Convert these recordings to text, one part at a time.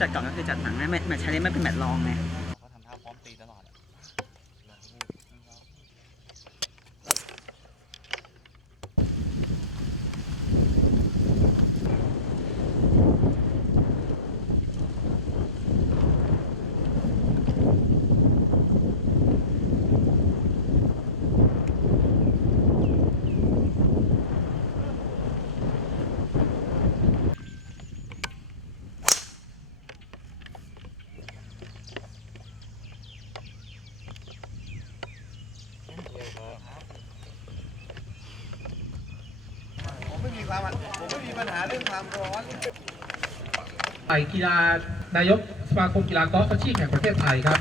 จัดก่อนก็คือจัดหลังนะแมตช์แมตช์ชาเลนจ์ไม่เป็นแมตช์รองไง เขาทำท่าพร้อมตีตลอดอะ ผมไม่มี ความผมไม่มีปัญหาเรื่องความร้อนฝ่ายกีฬานายกสมาคมกีฬากอล์ฟอาชีพแห่งประเทศไทยครับ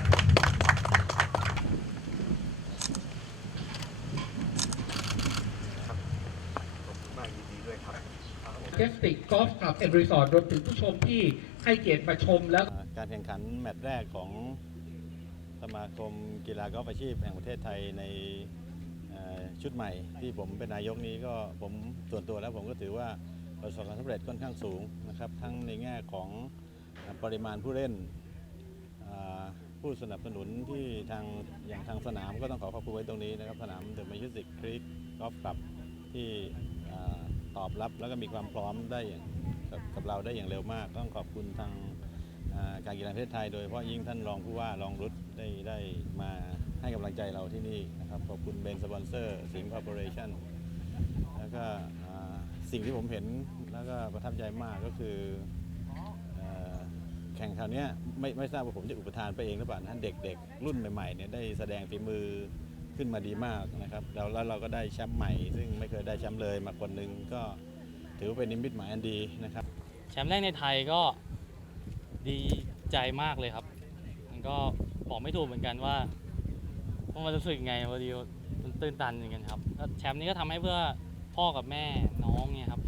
เกสติกกอล์ฟคลับเอ็นรีสอร์ทรวมถึงผู้ชมที่ให้เกียรติมาชมแล้ว การแข่งขันแมตช์แรกของสมาคมกีฬากอล์ฟอาชีพแห่งประเทศไทยในเอ่อ ชุดใหม่ที่ผมเป็นนายกนี้ก็ผมส่วนตัวแล้วผมก็ถือว่าประสบความสำเร็จค่อนข้างสูงนะครับ ทั้งในแง่ของปริมาณผู้เล่นผู้สนับสนุนที่ทางอย่างทางสนามก็ต้องขอขอบคุณไว้ตรงนี้นะครับ สนามเดอะมิวสิกคริกกอล์ฟคลับที่ตอบรับแล้วก็มีความพร้อมได้อย่างกับกับเราได้อย่างเร็วมาก ต้องขอบคุณทางการกีฬาประเทศไทย โดยเฉพาะยิ่งท่านรองผู้ว่ารองรุตได้ได้ ให้กำลังใจเราที่นี่นะครับ ขอบคุณเบนสปอนเซอร์สิงห์คอร์ปอเรชั่นแล้วก็สิ่งที่ผมเห็นแล้วก็ประทับใจมากก็คือแข่งคราวนี้ไม่ไม่ทราบว่าผมจะอุปทานไปเองหรือเปล่านะเด็กๆ รุ่นใหม่ๆเนี่ยได้แสดงฝีมือขึ้นมาดีมากนะครับแล้วแล้วเราก็ได้แชมป์ใหม่ ซึ่งไม่เคยได้แชมป์เลยมาคนหนึ่งก็ถือว่าเป็นนิมิตหมายอันดีนะครับ แชมป์แรกในไทยก็ดีใจมากเลยครับ มันก็บอกไม่ถูกเหมือนกันว่า ว่ามันรู้สึกไงพอดีมันตื้นตันเหมือนกันครับแล้วแชมป์นี้ก็ทำให้เพื่อพ่อกับแม่น้องเนี่ยครับ